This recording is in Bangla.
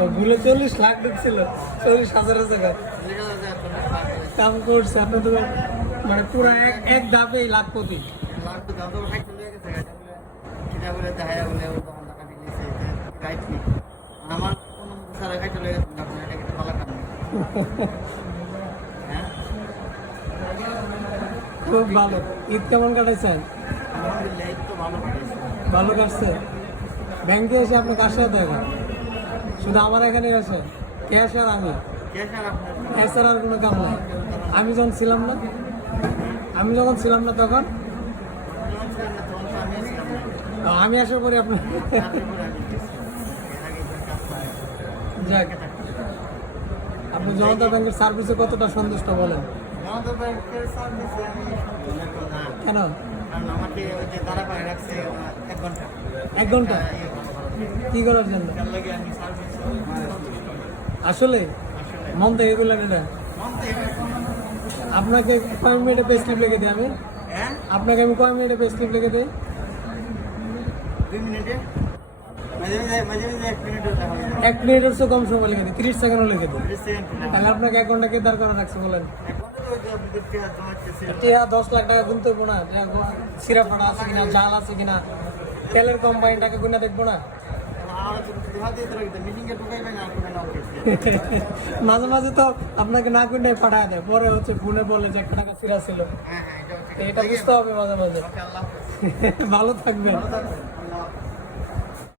তো ভুলে চল্লিশ লাখ ঢুকছিল চল্লিশ হাজার টাকা। কাম করছে আপনার তো মানে পুরো এক এক ধাপেই লাখপতি আমার কোনো সারা খাই চলে গেছে এটা কিন্তু ভালো কাম হ্যাঁ? খুব ভালো। ঈদ কেমন কাটাইছেন? ভালো কাটছে? ব্যাংকে এসে আপনি কার সাথে দেখা শুধু আমার এখানে আসে ক্যাশ আর আমি কে স্যার এছাড়া আর কোনো কাম নাই আমি যখন ছিলাম না আমি যখন ছিলাম না তখন আমি আসার পরে আপনার। যাক আপনি জনতা ব্যাংকের সার্ভিসে কতটা সন্তুষ্ট বলেন। কেন এক ঘণ্টা কি করার জন্য? লাগে। আসলে? মন থেকে এগুলো না। আপনাকে কয় মিনিটে পে স্লিপ লিখে দিই আমি? হ্যাঁ? আপনাকে আমি কয় মিনিটে পে স্লিপ লিখে দিই? এক মিনিটের চেয়ে কম সময় লিখে দিই তিরিশ সেকেন্ডও লিখে দিই। তাহলে আপনাকে এক ঘণ্টা কে দাঁড় করে রাখছে বলেন। টিয়া দশ লাখ টাকা গুনতে না। সিরা ফাটা আছে কিনা জাল আছে কিনা তেলের কোম্পানিটাকে গুনা দেখব না? মাঝে মাঝে তো আপনাকে না করে পাঠায় দেয় পরে হচ্ছে ফোনে বলে যে একটা টাকা সিরা ছিল হ্যাঁ হ্যাঁ এটা বুঝতে হবে মাঝে মাঝে। ভালো থাকবে ভালো থাকবেন।